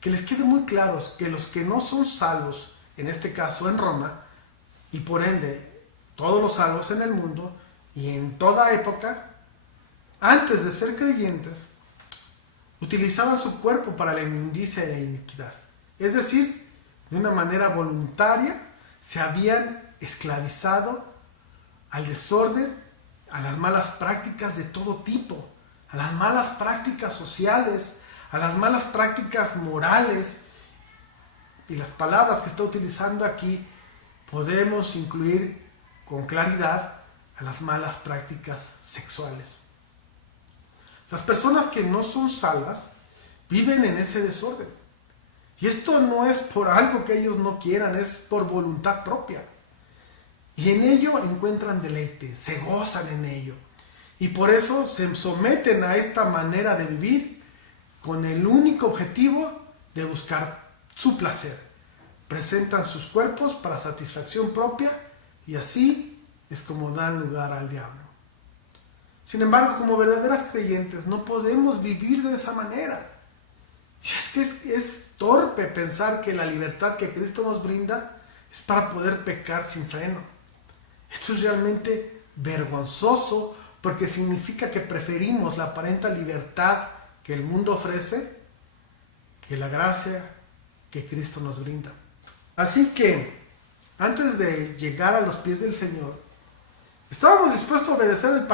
que les quede muy claro que los que no son salvos, en este caso en Roma, y por ende todos los salvos en el mundo y en toda época, antes de ser creyentes, utilizaban su cuerpo para la inmundicia y la iniquidad. Es decir, de una manera voluntaria se habían esclavizado al desorden, a las malas prácticas de todo tipo, a las malas prácticas sociales, a las malas prácticas morales. Y las palabras que está utilizando aquí podemos incluir con claridad a las malas prácticas sexuales. Las personas que no son salvas viven en ese desorden. Y esto no es por algo que ellos no quieran, es por voluntad propia. Y en ello encuentran deleite, se gozan en ello. Y por eso se someten a esta manera de vivir con el único objetivo de buscar su placer. Presentan sus cuerpos para satisfacción propia y así es como dan lugar al diablo. Sin embargo, como verdaderas creyentes no podemos vivir de esa manera. Y es que es torpe pensar que la libertad que Cristo nos brinda es para poder pecar sin freno. Esto es realmente vergonzoso porque significa que preferimos la aparente libertad que el mundo ofrece que la gracia que Cristo nos brinda. Así que, antes de llegar a los pies del Señor, estábamos dispuestos a obedecer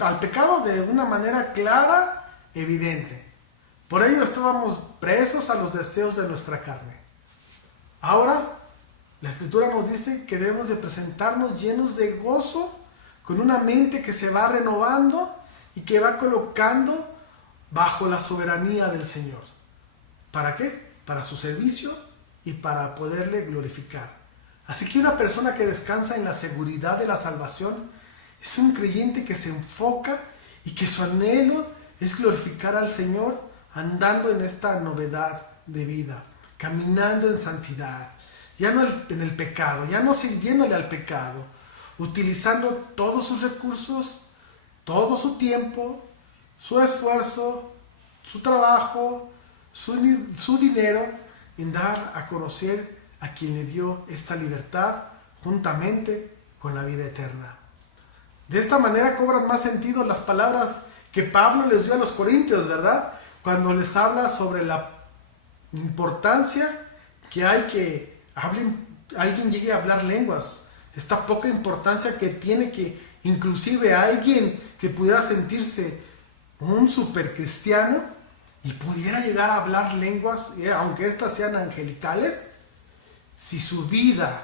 al pecado de una manera clara, evidente. Por ello estábamos presos a los deseos de nuestra carne. Ahora, la Escritura nos dice que debemos de presentarnos llenos de gozo, con una mente que se va renovando y que va colocando bajo la soberanía del Señor. ¿Para qué? Para su servicio y para poderle glorificar. Así que una persona que descansa en la seguridad de la salvación es un creyente que se enfoca y que su anhelo es glorificar al Señor andando en esta novedad de vida, caminando en santidad, ya no en el pecado, ya no sirviéndole al pecado, utilizando todos sus recursos, todo su tiempo, su esfuerzo, su trabajo, su dinero en dar a conocer a quien le dio esta libertad juntamente con la vida eterna. De esta manera cobran más sentido las palabras que Pablo les dio a los corintios, ¿verdad? Cuando les habla sobre la importancia que hay que alguien llegue a hablar lenguas. Esta poca importancia que tiene que inclusive alguien que pudiera sentirse un supercristiano y pudiera llegar a hablar lenguas, aunque éstas sean angelicales, si su vida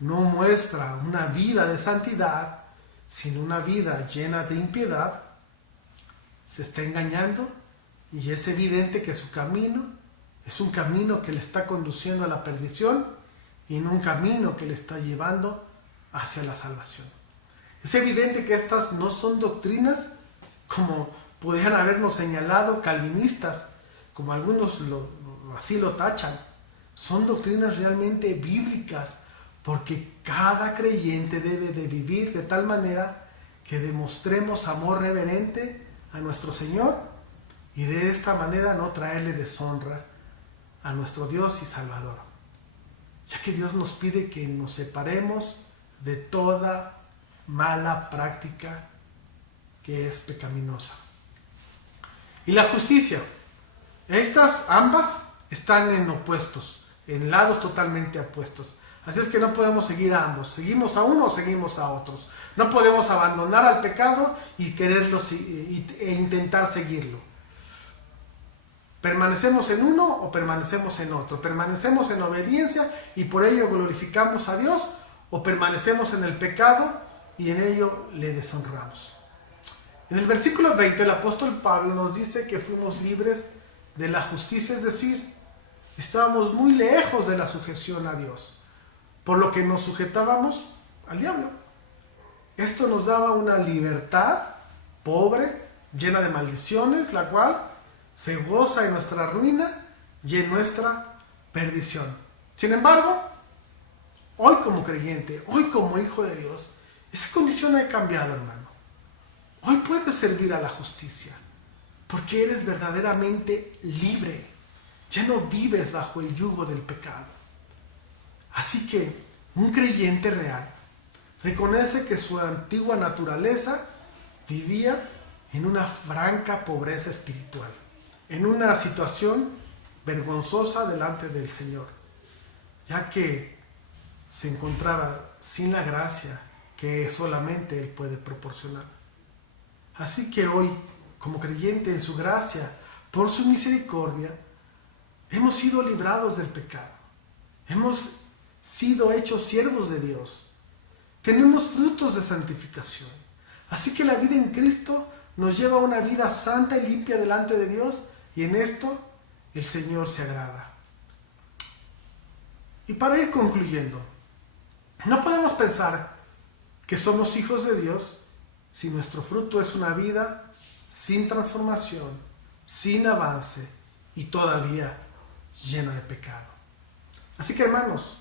no muestra una vida de santidad, sino una vida llena de impiedad, se está engañando y es evidente que su camino es un camino que le está conduciendo a la perdición y no un camino que le está llevando hacia la salvación. Es evidente que estas no son doctrinas como podrían habernos señalado calvinistas, como algunos así lo tachan. Son doctrinas realmente bíblicas, porque cada creyente debe de vivir de tal manera que demostremos amor reverente a nuestro Señor y de esta manera no traerle deshonra a nuestro Dios y Salvador, ya que Dios nos pide que nos separemos de toda mala práctica que es pecaminosa. Y la justicia, estas ambas están en opuestos, en lados totalmente opuestos. Así es que no podemos seguir a ambos. Seguimos a uno o seguimos a otros. No podemos abandonar al pecado y quererlo e intentar seguirlo. Permanecemos en uno o permanecemos en otro. Permanecemos en obediencia y por ello glorificamos a Dios, o permanecemos en el pecado y en ello le deshonramos. En el versículo 20 el apóstol Pablo nos dice que fuimos libres de la justicia, es decir, estábamos muy lejos de la sujeción a Dios, por lo que nos sujetábamos al diablo. Esto nos daba una libertad pobre, llena de maldiciones, la cual se goza en nuestra ruina y en nuestra perdición. Sin embargo, hoy como creyente, hoy como hijo de Dios, esa condición ha cambiado, hermano. Hoy puedes servir a la justicia, porque eres verdaderamente libre. Ya no vives bajo el yugo del pecado. Así que un creyente real reconoce que su antigua naturaleza vivía en una franca pobreza espiritual, en una situación vergonzosa delante del Señor, ya que se encontraba sin la gracia que solamente Él puede proporcionar. Así que hoy, como creyente en su gracia, por su misericordia, hemos sido librados del pecado. Hemos sido hechos siervos de Dios. Tenemos frutos de santificación. Así que la vida en Cristo nos lleva a una vida santa y limpia delante de Dios, y en esto el Señor se agrada. Y para ir concluyendo, no podemos pensar que somos hijos de Dios si nuestro fruto es una vida sin transformación, sin avance y todavía llena de pecado. Así que, hermanos,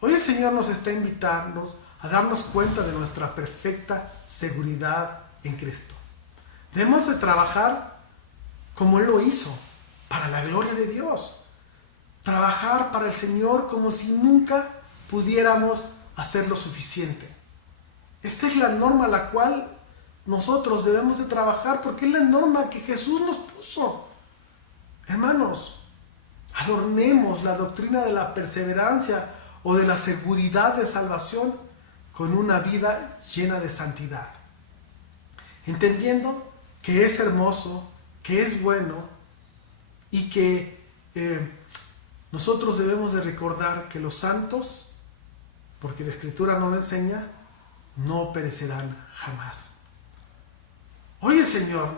hoy el Señor nos está invitando a darnos cuenta de nuestra perfecta seguridad en Cristo. Debemos de trabajar como Él lo hizo, para la gloria de Dios. Trabajar para el Señor como si nunca pudiéramos hacer lo suficiente. Esta es la norma a la cual nosotros debemos de trabajar, porque es la norma que Jesús nos puso. Hermanos, adornemos la doctrina de la perseverancia o de la seguridad de salvación con una vida llena de santidad, entendiendo que es hermoso, que es bueno, y que nosotros debemos de recordar que los santos, porque la Escritura nos lo enseña, no perecerán jamás. Hoy el Señor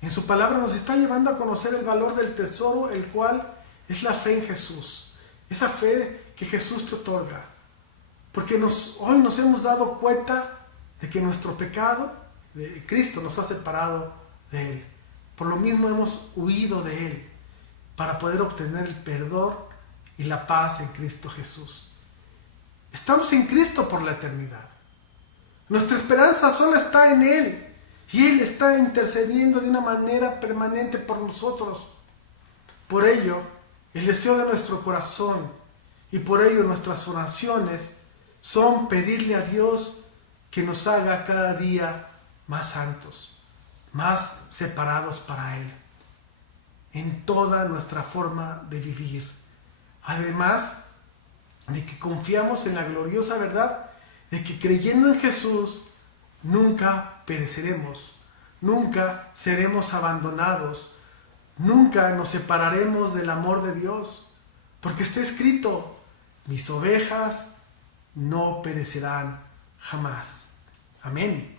en su palabra nos está llevando a conocer el valor del tesoro, el cual es la fe en Jesús. Esa fe que Jesús te otorga. Porque hoy nos hemos dado cuenta de que nuestro pecado, de Cristo nos ha separado de Él. Por lo mismo hemos huido de Él, para poder obtener el perdón y la paz en Cristo Jesús. Estamos en Cristo por la eternidad. Nuestra esperanza solo está en Él. Y Él está intercediendo de una manera permanente por nosotros. Por ello, el deseo de nuestro corazón y por ello nuestras oraciones son pedirle a Dios que nos haga cada día más santos, más separados para Él, en toda nuestra forma de vivir. Además de que confiamos en la gloriosa verdad de que creyendo en Jesús nunca pereceremos, nunca seremos abandonados, nunca nos separaremos del amor de Dios, porque está escrito: mis ovejas no perecerán jamás. Amén.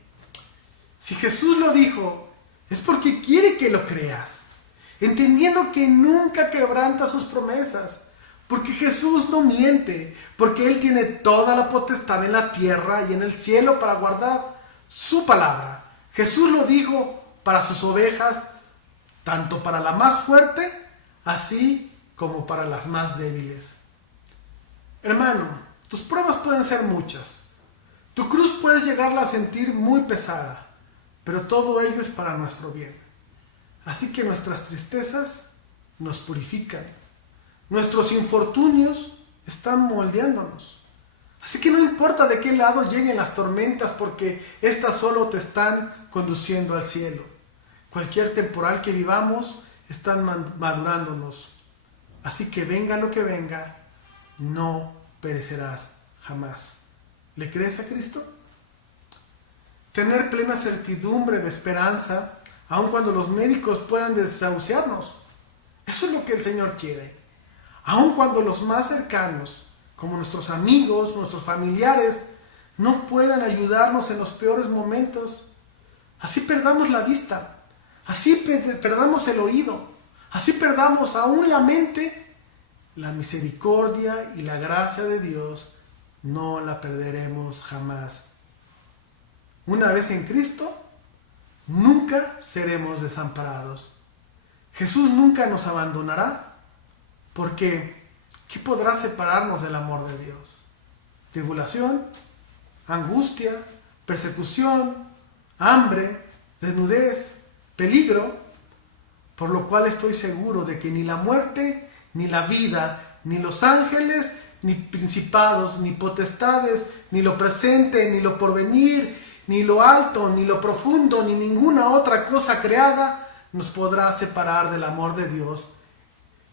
Si Jesús lo dijo, es porque quiere que lo creas, entendiendo que nunca quebranta sus promesas, porque Jesús no miente, porque Él tiene toda la potestad en la tierra y en el cielo para guardar su palabra. Jesús lo dijo para sus ovejas, tanto para la más fuerte, así como para las más débiles. Hermano, tus pruebas pueden ser muchas. Tu cruz puedes llegarla a sentir muy pesada, pero todo ello es para nuestro bien. Así que nuestras tristezas nos purifican. Nuestros infortunios están moldeándonos. Así que no importa de qué lado lleguen las tormentas, porque estas solo te están conduciendo al cielo. Cualquier temporal que vivamos están madurándonos. Así que venga lo que venga, no perecerás jamás. ¿Le crees a Cristo? Tener plena certidumbre de esperanza, aun cuando los médicos puedan desahuciarnos. Eso es lo que el Señor quiere. Aun cuando los más cercanos, como nuestros amigos, nuestros familiares, no puedan ayudarnos en los peores momentos. Así perdamos la vista, así perdamos el oído, así perdamos aún la mente. La misericordia y la gracia de Dios no la perderemos jamás. Una vez en Cristo, nunca seremos desamparados. Jesús nunca nos abandonará, porque ¿qué podrá separarnos del amor de Dios? Tribulación, angustia, persecución, hambre, desnudez, peligro, por lo cual estoy seguro de que ni la muerte, ni la vida, ni los ángeles, ni principados, ni potestades, ni lo presente, ni lo porvenir, ni lo alto, ni lo profundo, ni ninguna otra cosa creada nos podrá separar del amor de Dios,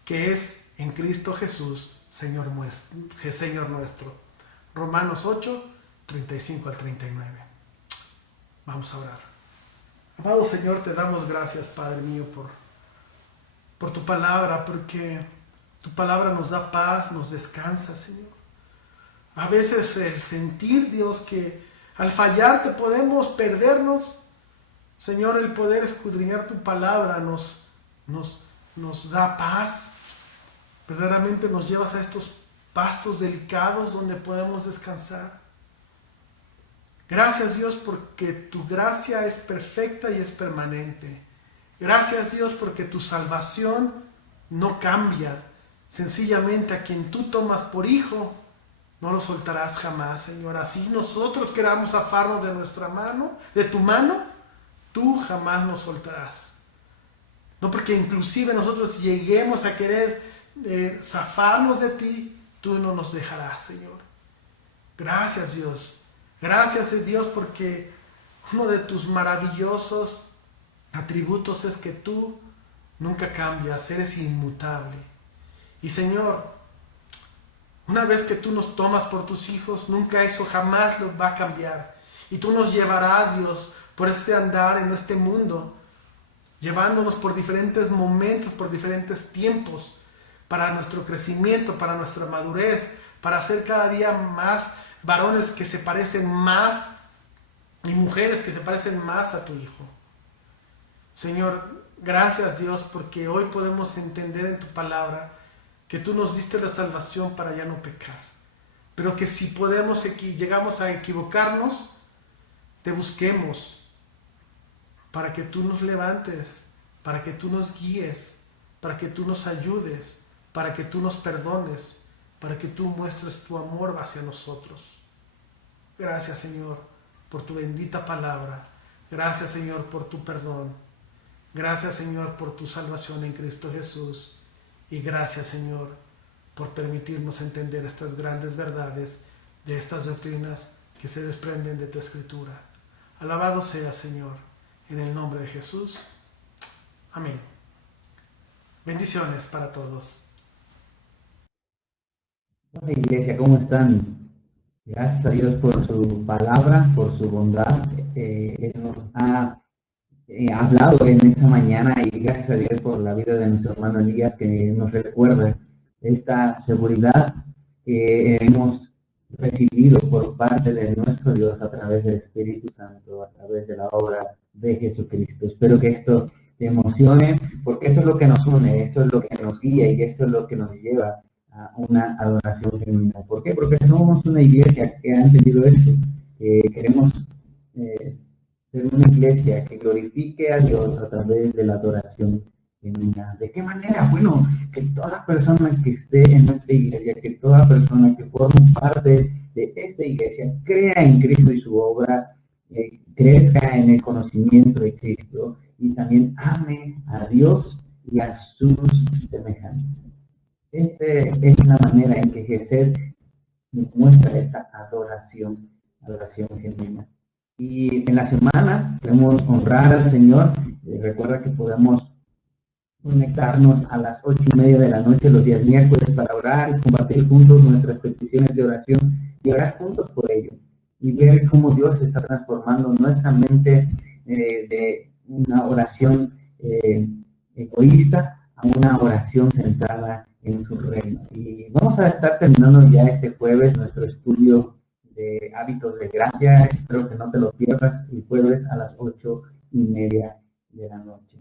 que es en Cristo Jesús, Señor nuestro. Romanos 8, 35 al 39. Vamos a orar. Amado Señor, te damos gracias, Padre mío, por tu palabra, porque tu palabra nos da paz, nos descansa, Señor. A veces el sentir, Dios, que al fallarte podemos perdernos, Señor, el poder escudriñar tu palabra nos da paz. Verdaderamente nos llevas a estos pastos delicados donde podemos descansar. Gracias, Dios, porque tu gracia es perfecta y es permanente. Gracias, Dios, porque tu salvación no cambia. Sencillamente a quien tú tomas por hijo, no lo soltarás jamás, Señor. Así nosotros queramos zafarnos de nuestra mano, de tu mano, tú jamás nos soltarás. No porque inclusive nosotros lleguemos a querer zafarnos de ti, tú no nos dejarás, Señor. Gracias, Dios. Gracias, Dios, porque uno de tus maravillosos atributos es que tú nunca cambias, eres inmutable. Y Señor, una vez que tú nos tomas por tus hijos, nunca eso jamás lo va a cambiar. Y tú nos llevarás, Dios, por este andar en este mundo, llevándonos por diferentes momentos, por diferentes tiempos, para nuestro crecimiento, para nuestra madurez, para ser cada día más varones que se parecen más y mujeres que se parecen más a tu Hijo. Señor, gracias, Dios, porque hoy podemos entender en tu palabra que tú nos diste la salvación para ya no pecar, pero que si llegamos a equivocarnos, te busquemos para que tú nos levantes, para que tú nos guíes, para que tú nos ayudes, para que tú nos perdones, para que tú muestres tu amor hacia nosotros. Gracias, Señor, por tu bendita palabra. Gracias, Señor, por tu perdón. Gracias, Señor, por tu salvación en Cristo Jesús. Y gracias, Señor, por permitirnos entender estas grandes verdades de estas doctrinas que se desprenden de tu Escritura. Alabado sea, Señor, en el nombre de Jesús. Amén. Bendiciones para todos. Hola Iglesia, ¿cómo están? Gracias a Dios por su palabra, por su bondad. Él nos ha hablado en esta mañana y gracias a Dios por la vida de nuestro hermano Elías que nos recuerda esta seguridad que hemos recibido por parte de nuestro Dios a través del Espíritu Santo, a través de la obra de Jesucristo. Espero que esto te emocione porque esto es lo que nos une, esto es lo que nos guía y esto es lo que nos lleva a una adoración genuina. ¿Por qué? Porque somos una iglesia que ha entendido esto, que queremos ser una iglesia que glorifique a Dios a través de la adoración genuina. ¿De qué manera? Bueno, que toda persona que esté en nuestra iglesia, que toda persona que forme parte de esta iglesia, crea en Cristo y su obra, crezca en el conocimiento de Cristo y también ame a Dios y a sus semejantes. Esa es la manera en que Jesús nos muestra esta adoración genuina. Y en la semana podemos honrar al Señor. Recuerda que podemos conectarnos a las 8:30 de la noche los días miércoles para orar y compartir juntos nuestras peticiones de oración y orar juntos por ello. Y ver cómo Dios está transformando nuestra mente de una oración egoísta a una oración centrada en su reino. Y vamos a estar terminando ya este jueves nuestro estudio de hábitos de gracia. Espero que no te lo pierdas el jueves a las 8:30 de la noche.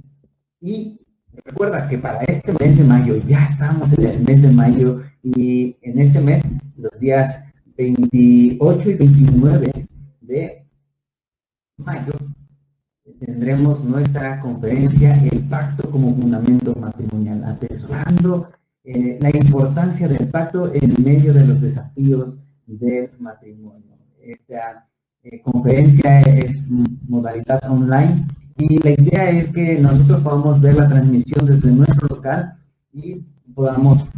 Y recuerda que para este mes de mayo, ya estamos en el mes de mayo, y en este mes, los días 28 y 29 de mayo, tendremos nuestra conferencia El Pacto como Fundamento Matrimonial, atesorando la importancia del pacto en medio de los desafíos del matrimonio. Esta conferencia es modalidad online y la idea es que nosotros podamos ver la transmisión desde nuestro local y podamos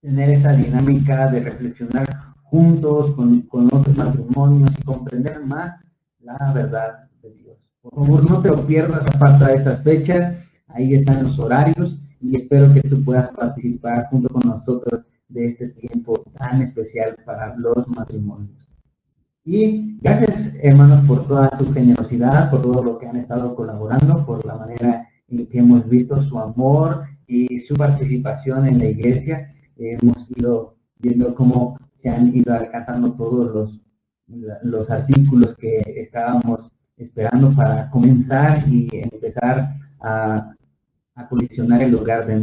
tener esa dinámica de reflexionar juntos con otros matrimonios y comprender más la verdad de Dios. Por favor, no te lo pierdas, aparta de estas fechas, ahí están los horarios y espero que tú puedas participar junto con nosotros de este tiempo tan especial para los matrimonios. Y gracias, hermanos, por toda su generosidad, por todo lo que han estado colaborando, por la manera en que hemos visto su amor y su participación en la iglesia. Hemos ido viendo cómo se han ido alcanzando todos los artículos que estábamos esperando para comenzar y empezar a acondicionar el lugar de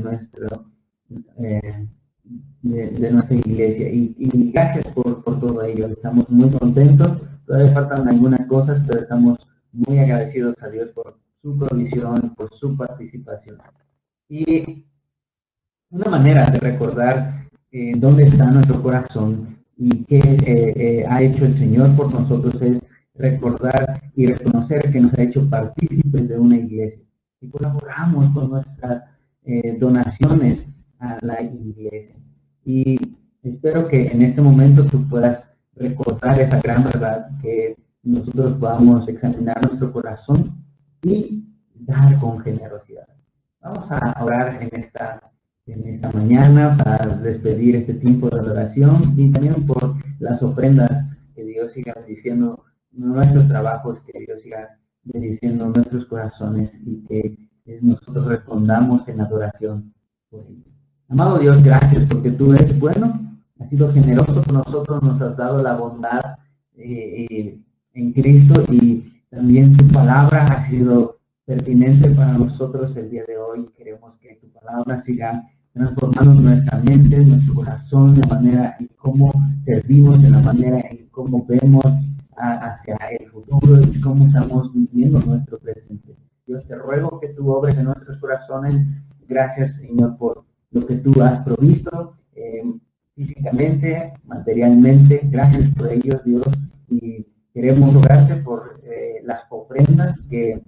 nuestra iglesia y gracias por todo ello. Estamos muy contentos, todavía faltan algunas cosas, pero estamos muy agradecidos a Dios por su provisión, por su participación. Y una manera de recordar dónde está nuestro corazón y qué ha hecho el Señor por nosotros es recordar y reconocer que nos ha hecho partícipes de una iglesia y colaboramos con nuestras donaciones a la iglesia. Y espero que en este momento tú puedas recordar esa gran verdad, que nosotros podamos examinar nuestro corazón y dar con generosidad. Vamos a orar en esta mañana para despedir este tiempo de adoración y también por las ofrendas, que Dios siga bendiciendo nuestros trabajos, que Dios siga bendiciendo nuestros corazones y que nosotros respondamos en adoración por ello. Amado Dios, gracias porque tú eres bueno, has sido generoso con nosotros, nos has dado la bondad en Cristo y también tu palabra ha sido pertinente para nosotros el día de hoy. Queremos que tu palabra siga transformando nuestra mente, nuestro corazón, la manera en cómo servimos, en la manera en cómo vemos hacia el futuro y cómo estamos viviendo nuestro presente. Dios, te ruego que tú obres en nuestros corazones. Gracias, Señor, por lo que tú has provisto físicamente, materialmente. Gracias por ello, Dios, y queremos rogarte por las ofrendas que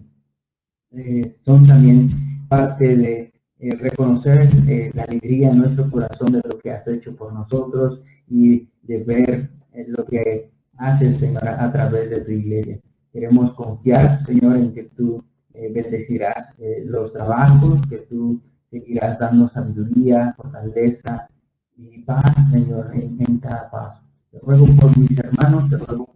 son también parte de reconocer la alegría en nuestro corazón de lo que has hecho por nosotros y de ver lo que haces, Señor, a través de tu iglesia. Queremos confiar, Señor, en que tú bendecirás los trabajos, que tú seguirás dando sabiduría, fortaleza y paz, Señor, en cada paso. Te ruego por mis hermanos, te ruego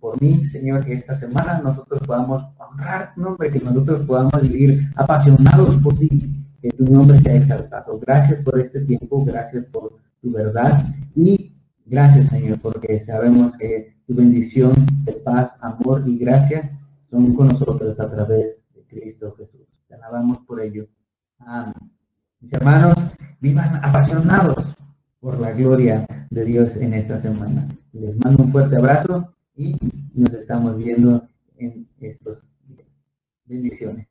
por mí, Señor, que esta semana nosotros podamos honrar tu nombre, que nosotros podamos vivir apasionados por ti, que tu nombre sea exaltado. Gracias por este tiempo, gracias por tu verdad y gracias, Señor, porque sabemos que tu bendición de paz, amor y gracia son con nosotros a través de Cristo Jesús. Te alabamos por ello. Amén. Mis hermanos, vivan apasionados por la gloria de Dios en esta semana. Les mando un fuerte abrazo y nos estamos viendo en estos días. Bendiciones.